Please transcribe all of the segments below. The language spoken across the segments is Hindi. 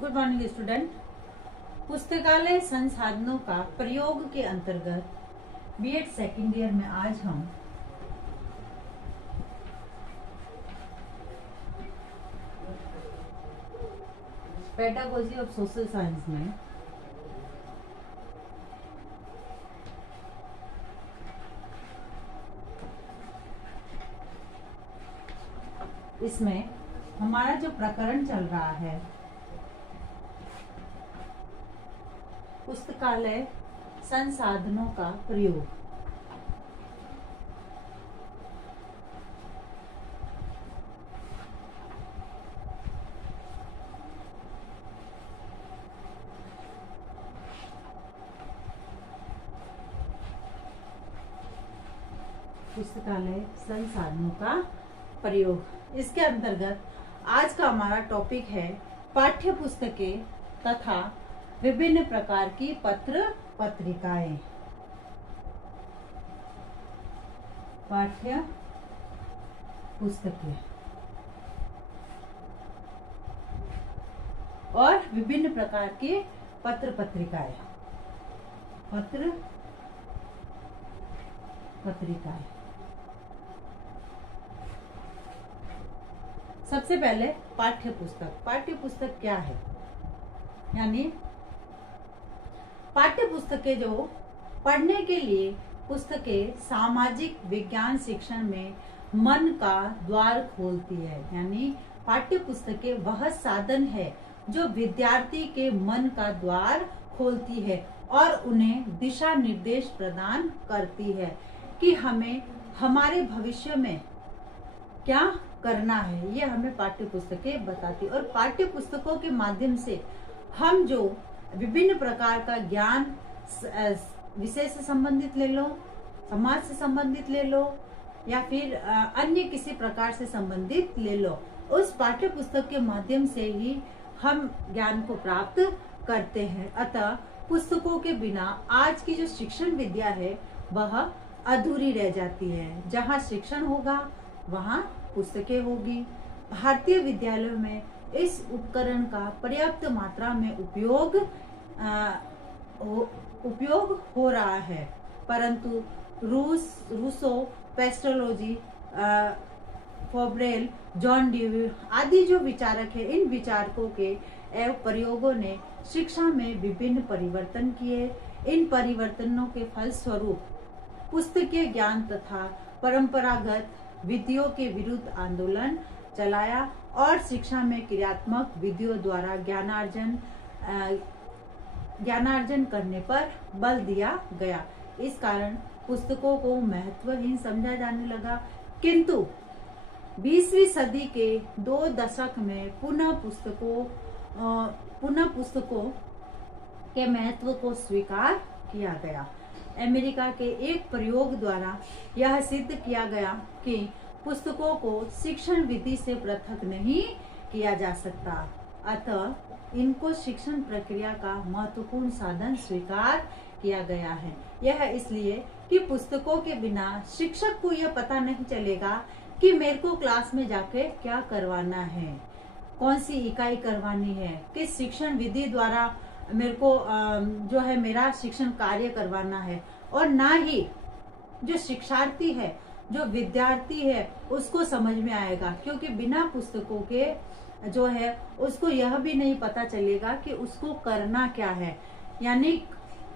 Good morning student. पुस्तकालय संसाधनों का प्रयोग के अंतर्गत बीएड सेकेंड ईयर में आज हम पेडागोजी ऑफ सोशल साइंस में इसमें हमारा जो प्रकरण चल रहा है पुस्तकालय संसाधनों का प्रयोग। पुस्तकालय संसाधनों का प्रयोग, इसके अंतर्गत आज का हमारा टॉपिक है पाठ्य पुस्तकें तथा विभिन्न प्रकार की पत्र पत्रिकाएं। पाठ्य पुस्तकें और विभिन्न प्रकार की पत्र पत्रिकाएं। पत्र पत्रिकाएं, सबसे पहले पाठ्य पुस्तक। पाठ्य पुस्तक क्या है? यानी पाठ्य पुस्तकें जो पढ़ने के लिए पुस्तकें सामाजिक विज्ञान शिक्षण में मन का द्वार खोलती है। यानी पाठ्य पुस्तकें वह साधन है जो विद्यार्थी के मन का द्वार खोलती है और उन्हें दिशा निर्देश प्रदान करती है कि हमें हमारे भविष्य में क्या करना है, ये हमें पाठ्य पुस्तकें बताती है। और पाठ्य पुस्तकों के माध्यम से हम जो विभिन्न प्रकार का ज्ञान, विषय से संबंधित ले लो, समाज से संबंधित ले लो, या फिर अन्य किसी प्रकार से संबंधित ले लो, उस पाठ्य पुस्तक के माध्यम से ही हम ज्ञान को प्राप्त करते हैं। अतः पुस्तकों के बिना आज की जो शिक्षण विद्या है वह अधूरी रह जाती है। जहाँ शिक्षण होगा वहाँ पुस्तकें होगी। भारतीय विद्यालयों में इस उपकरण का पर्याप्त मात्रा में उपयोग हो रहा है, परंतु रूसो, पेस्टोलॉजी, फॉब्रेल, जॉन ड्यूवी आदि जो विचारक है, इन विचारकों के एवं प्रयोगों ने शिक्षा में विभिन्न परिवर्तन किए। इन परिवर्तनों के फलस्वरूप पुस्तकीय ज्ञान तथा परंपरागत विधियों के विरुद्ध आंदोलन चलाया और शिक्षा में क्रियात्मक विधियों द्वारा ज्ञानार्जन करने पर बल दिया गया। इस कारण पुस्तकों को महत्वहीन समझा जाने लगा, किंतु 20वीं सदी के 2 दशक में पुनः पुस्तकों के महत्व को स्वीकार किया गया। अमेरिका के एक प्रयोग द्वारा यह सिद्ध किया गया कि पुस्तकों को शिक्षण विधि से पृथक नहीं किया जा सकता, अतः इनको शिक्षण प्रक्रिया का महत्वपूर्ण साधन स्वीकार किया गया है। यह इसलिए कि पुस्तकों के बिना शिक्षक को यह पता नहीं चलेगा कि मेरे को क्लास में जाके क्या करवाना है, कौन सी इकाई करवानी है, किस शिक्षण विधि द्वारा मेरे को जो है मेरा शिक्षण कार्य करवाना है। और ना ही जो शिक्षार्थी है, जो विद्यार्थी है, उसको समझ में आएगा, क्योंकि बिना पुस्तकों के जो है उसको यह भी नहीं पता चलेगा कि उसको करना क्या है। यानी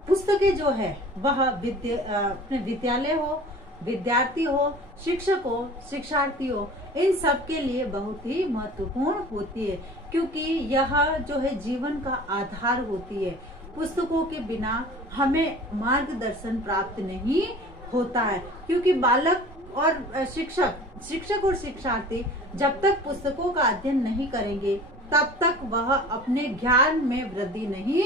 पुस्तकें जो है वह अपने विद्यालय हो, विद्यार्थी हो, शिक्षक हो, शिक्षार्थी हो, इन सब के लिए बहुत ही महत्वपूर्ण होती है, क्योंकि यह जो है जीवन का आधार होती है। पुस्तकों के बिना हमें मार्गदर्शन प्राप्त नहीं होता है, क्योंकि बालक और शिक्षक और शिक्षार्थी जब तक पुस्तकों का अध्ययन नहीं करेंगे तब तक वह अपने ज्ञान में वृद्धि नहीं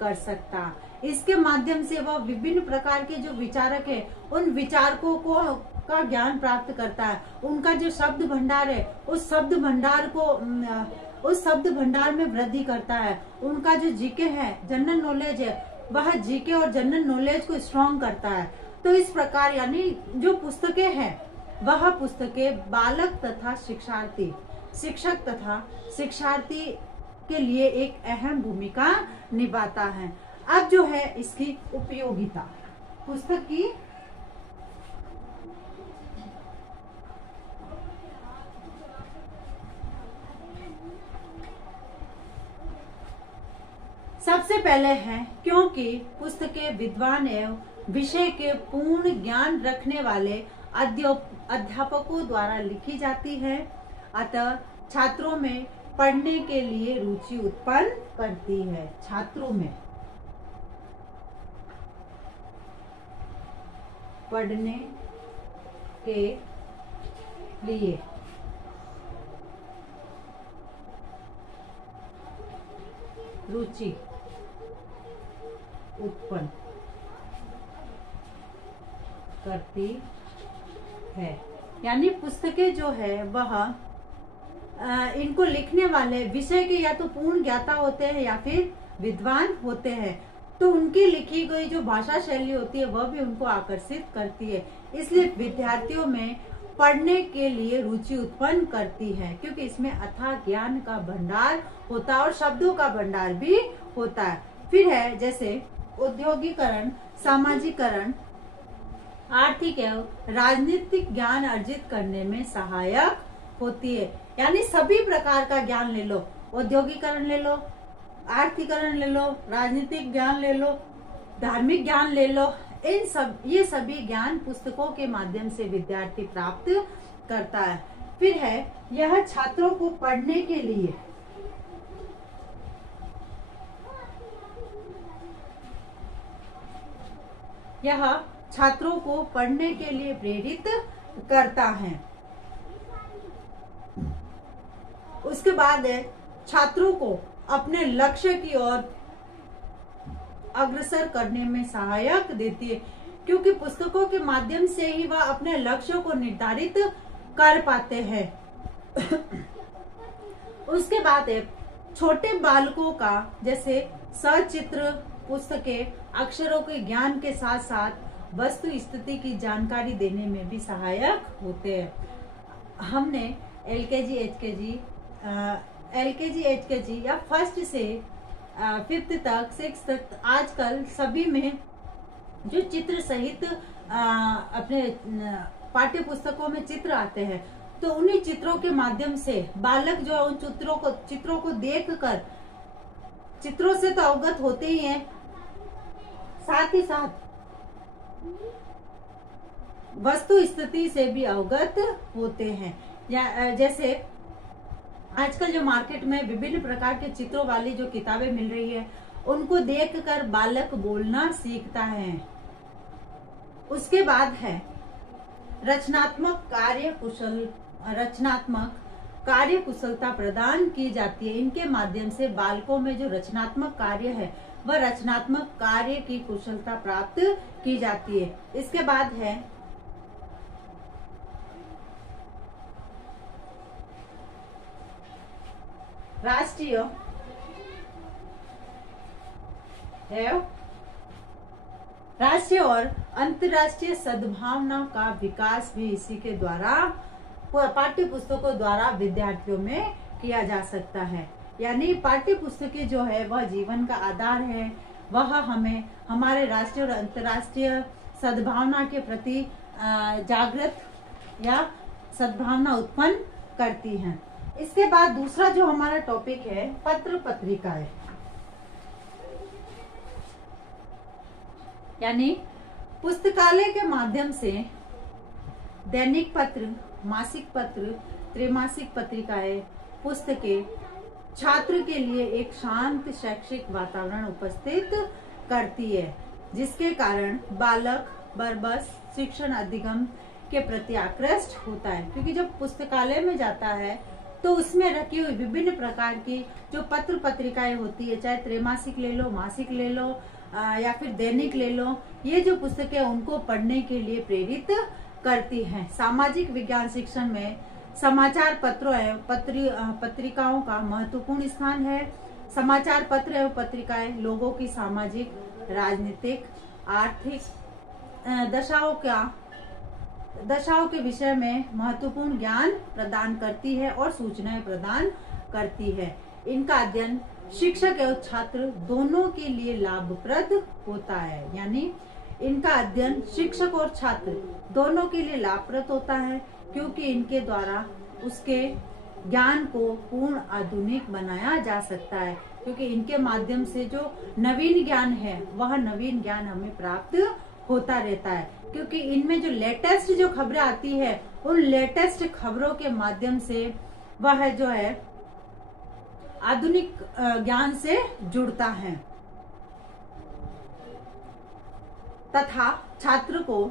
कर सकता। इसके माध्यम से वह विभिन्न प्रकार के जो विचारक है उन विचारकों का ज्ञान प्राप्त करता है। उनका जो शब्द भंडार है उस शब्द भंडार में वृद्धि करता है। उनका जो जीके है, जनरल नॉलेज है, वह जीके और जनरल नॉलेज को स्ट्रॉन्ग करता है। तो इस प्रकार यानी जो पुस्तकें हैं वह पुस्तकें बालक तथा शिक्षार्थी, शिक्षक तथा शिक्षार्थी के लिए एक अहम भूमिका निभाता है। अब जो है इसकी उपयोगिता, पुस्तक की सबसे पहले है क्योंकि पुस्तकें विद्वान एवं विषय के पूर्ण ज्ञान रखने वाले अध्यापकों द्वारा लिखी जाती है, अतः छात्रों में पढ़ने के लिए रुचि उत्पन्न करती है। छात्रों में पढ़ने के लिए रुचि उत्पन्न करती है। यानी पुस्तकें जो है वह इनको लिखने वाले विषय के या तो पूर्ण ज्ञाता होते हैं या फिर विद्वान होते हैं, तो उनकी लिखी गई जो भाषा शैली होती है वह भी उनको आकर्षित करती है, इसलिए विद्यार्थियों में पढ़ने के लिए रुचि उत्पन्न करती है, क्योंकि इसमें अथाह ज्ञान का भंडार होता है और शब्दों का भंडार भी होता है। फिर है जैसे औद्योगिकरण, सामाजिकरण, आर्थिक एवं राजनीतिक ज्ञान अर्जित करने में सहायक होती है। यानी सभी प्रकार का ज्ञान ले लो, औद्योगिकरण ले लो, आर्थिकरण ले लो, राजनीतिक ज्ञान ले लो, धार्मिक ज्ञान ले लो, ये सभी ज्ञान पुस्तकों के माध्यम से विद्यार्थी प्राप्त करता है। फिर है यह छात्रों को पढ़ने के लिए प्रेरित करता है। उसके बाद है छात्रों को अपने लक्ष्य की ओर अग्रसर करने में सहायक देती है, क्योंकि पुस्तकों के माध्यम से ही वह अपने लक्ष्यों को निर्धारित कर पाते हैं। उसके बाद है छोटे बालकों का जैसे सचित्र पुस्तकें अक्षरों के ज्ञान के साथ साथ वस्तु स्थिति की जानकारी देने में भी सहायक होते हैं। हमने एलकेजी एचकेजी या फर्स्ट से 5th तक 6th तक आजकल सभी में जो चित्र सहित अपने पाठ्य पुस्तकों में चित्र आते हैं, तो उन्हीं चित्रों के माध्यम से बालक जो उन चित्रों को देखकर चित्रों से तो अवगत होते ही हैं, साथ ही साथ वस्तु स्थिति से भी अवगत होते हैं। या जैसे आजकल जो मार्केट में विभिन्न प्रकार के चित्रों वाली जो किताबें मिल रही है, उनको देखकर बालक बोलना सीखता है। उसके बाद है रचनात्मक कार्य कुशलता प्रदान की जाती है। इनके माध्यम से बालकों में जो रचनात्मक कार्य है वह रचनात्मक कार्य की कुशलता प्राप्त की जाती है। इसके बाद है राष्ट्रीय और अंतर्राष्ट्रीय सद्भावना का विकास भी इसी के द्वारा पाठ्य पुस्तकों द्वारा विद्यार्थियों में किया जा सकता है। यानी पाठ्य पुस्तकें जो है वह जीवन का आधार है, वह हमें हमारे राष्ट्रीय और अंतर्राष्ट्रीय सद्भावना के प्रति जागृत या सद्भावना उत्पन्न करती हैं। इसके बाद दूसरा जो हमारा टॉपिक है पत्र पत्रिकाएं, यानी पुस्तकालय के माध्यम से दैनिक पत्र, मासिक पत्र, त्रैमासिक पत्रिकाएं, पुस्तकें छात्र के लिए एक शांत शैक्षिक वातावरण उपस्थित करती है, जिसके कारण बालक बरबस शिक्षण अधिगम के प्रति आकृष्ट होता है। क्योंकि जब पुस्तकालय में जाता है तो उसमें रखी हुई विभिन्न प्रकार की जो पत्र पत्रिकाएं होती है, चाहे त्रैमासिक ले लो, मासिक ले लो या फिर दैनिक ले लो, ये जो पुस्तकें उनको पढ़ने के लिए प्रेरित करती हैं। सामाजिक विज्ञान शिक्षण में समाचार पत्रों एवं पत्रिकाओं का महत्वपूर्ण स्थान है। समाचार पत्र एवं पत्रिकाएं लोगों की सामाजिक, राजनीतिक, आर्थिक दशाओं के विषय में महत्वपूर्ण ज्ञान प्रदान करती है और सूचनाएं प्रदान करती है। इनका अध्ययन शिक्षक एवं छात्र दोनों के लिए लाभप्रद होता है। यानी इनका अध्ययन शिक्षक और छात्र दोनों के लिए लाभप्रद होता है, क्योंकि इनके द्वारा उसके ज्ञान को पूर्ण आधुनिक बनाया जा सकता है। क्योंकि इनके माध्यम से जो नवीन ज्ञान है वह नवीन ज्ञान हमें प्राप्त होता रहता है। क्योंकि इनमें जो लेटेस्ट जो खबरें आती है उन लेटेस्ट खबरों के माध्यम से वह जो है आधुनिक ज्ञान से जुड़ता है तथा छात्र को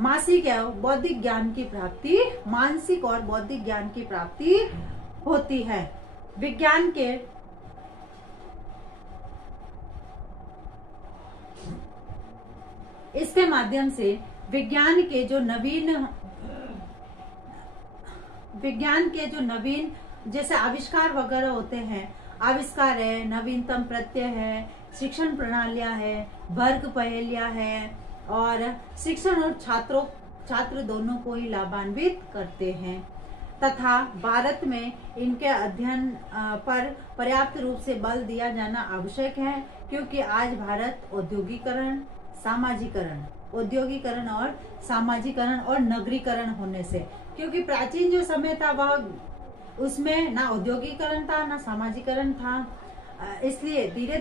मानसिक एवं बौद्धिक ज्ञान की प्राप्ति, मानसिक और बौद्धिक ज्ञान की प्राप्ति होती है। विज्ञान के इसके माध्यम से विज्ञान के जो नवीन जैसे आविष्कार वगैरह होते हैं, आविष्कार है, नवीनतम प्रत्यय है, शिक्षण प्रणालियां है, वर्ग पहेलियां है और शिक्षण और छात्र दोनों को ही लाभान्वित करते हैं तथा भारत में इनके अध्ययन पर पर्याप्त रूप से बल दिया जाना आवश्यक है। क्योंकि आज भारत औद्योगिकरण और सामाजिकरण और नगरीकरण होने से, क्योंकि प्राचीन जो समय था वह उसमें ना औद्योगिकरण था ना सामाजिकरण था, इसलिए धीरे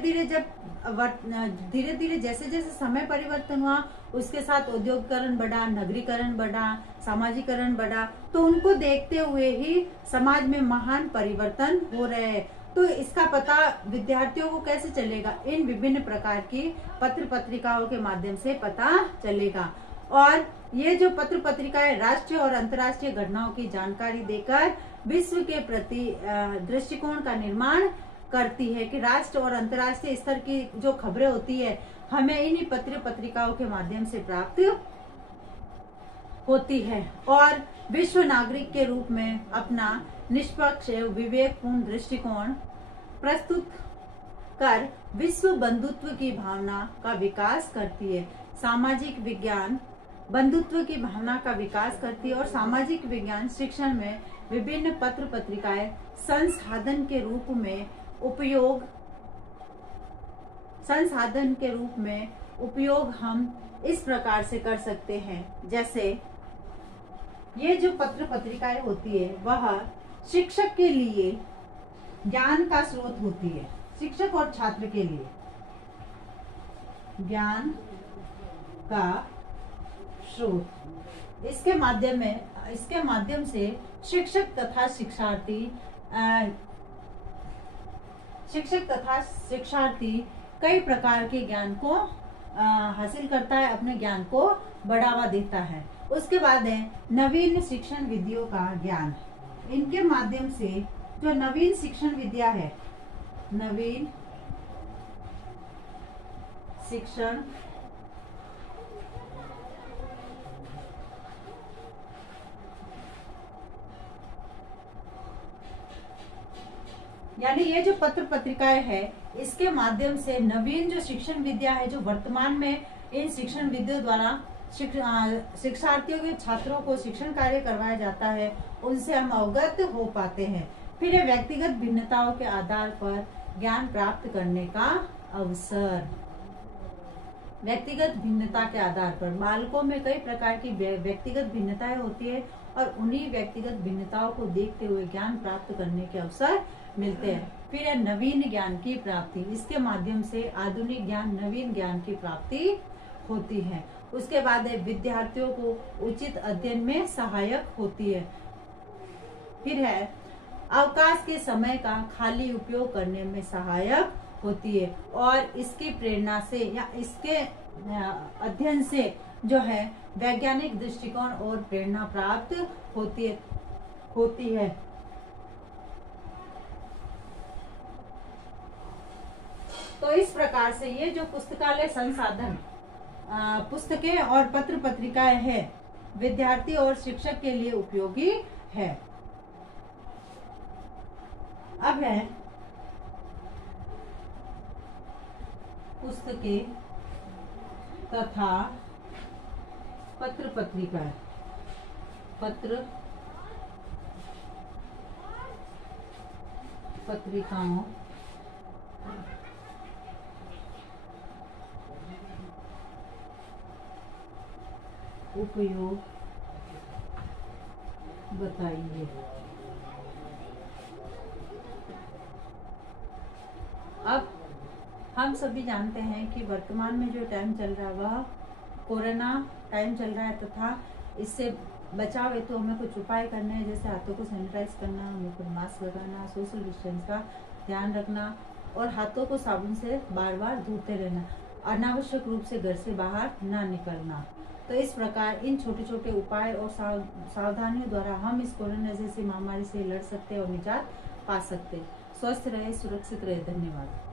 धीरे जैसे जैसे समय परिवर्तन हुआ उसके साथ औद्योगिकरण बढ़ा, नगरीकरण बढ़ा, सामाजिकरण बढ़ा, तो उनको देखते हुए ही समाज में महान परिवर्तन हो रहे हैं। तो इसका पता विद्यार्थियों को कैसे चलेगा? इन विभिन्न प्रकार की पत्र पत्रिकाओं के माध्यम से पता चलेगा। और ये जो पत्र पत्रिकाएं राष्ट्रीय और अंतर्राष्ट्रीय घटनाओं की जानकारी देकर विश्व के प्रति दृष्टिकोण का निर्माण करती है कि राष्ट्र और अंतर्राष्ट्रीय स्तर की जो खबरें होती है हमें इन्हीं पत्र पत्रिकाओं के माध्यम से प्राप्त होती है। और विश्व नागरिक के रूप में अपना निष्पक्ष एवं विवेकपूर्ण दृष्टिकोण प्रस्तुत कर विश्व बंधुत्व की भावना का विकास करती है। सामाजिक विज्ञान बंधुत्व की भावना का विकास करती है और सामाजिक विज्ञान शिक्षण में विभिन्न पत्र पत्रिकाएं संसाधन के रूप में उपयोग हम इस प्रकार से कर सकते हैं। जैसे ये जो पत्र पत्रिकाएं होती है वह शिक्षक के लिए ज्ञान का स्रोत होती है, शिक्षक और छात्र के लिए ज्ञान का स्रोत। इसके माध्यम से शिक्षक तथा शिक्षार्थी कई प्रकार के ज्ञान को हासिल करता है, अपने ज्ञान को बढ़ावा देता है। उसके बाद है नवीन शिक्षण विधियों का ज्ञान। इनके माध्यम से जो नवीन शिक्षण विद्या है, नवीन शिक्षण यानी ये जो पत्र पत्रिकाएं है इसके माध्यम से नवीन जो शिक्षण विद्या है, जो वर्तमान में इन शिक्षण विद्या द्वारा शिक्षार्थियों के छात्रों को शिक्षण कार्य करवाया जाता है, उनसे हम अवगत हो पाते हैं। फिर ये व्यक्तिगत भिन्नताओं के आधार पर ज्ञान प्राप्त करने का अवसर। व्यक्तिगत भिन्नता के आधार पर बालकों में कई प्रकार की व्यक्तिगत भिन्नताएं होती है और उन्हीं व्यक्तिगत भिन्नताओं को देखते हुए ज्ञान प्राप्त करने के अवसर मिलते हैं। फिर है नवीन ज्ञान की प्राप्ति। इसके माध्यम से आधुनिक ज्ञान, नवीन ज्ञान की प्राप्ति होती है। उसके बाद है विद्यार्थियों को उचित अध्ययन में सहायक होती है। फिर है अवकाश के समय का खाली उपयोग करने में सहायक होती है और इसकी प्रेरणा से या इसके अध्ययन से जो है वैज्ञानिक दृष्टिकोण और प्रेरणा प्राप्त होती है। तो इस प्रकार से ये जो पुस्तकालय संसाधन, पुस्तकें और पत्र पत्रिकाएं हैं, विद्यार्थी और शिक्षक के लिए उपयोगी है। अब है पुस्तकें तथा पत्र पत्रिकाएं। पत्र पत्रिकाओं उपयोग बताइए। अब हम सभी जानते हैं कि वर्तमान में जो टाइम चल रहा है वह कोरोना टाइम चल रहा है, तथा इससे बचाव हेतु तो हमें कुछ उपाय करने हैं, जैसे हाथों को सैनिटाइज करना, मुंह पर मास्क लगाना, सोशल डिस्टेंस का ध्यान रखना और हाथों को साबुन से बार बार धोते रहना, अनावश्यक रूप से घर से बाहर ना निकलना। तो इस प्रकार इन छोटे छोटे उपाय और सावधानियों द्वारा हम इस कोरोना जैसी महामारी से लड़ सकते हैं और निजात पा सकते। स्वस्थ रहे, सुरक्षित रहे। धन्यवाद।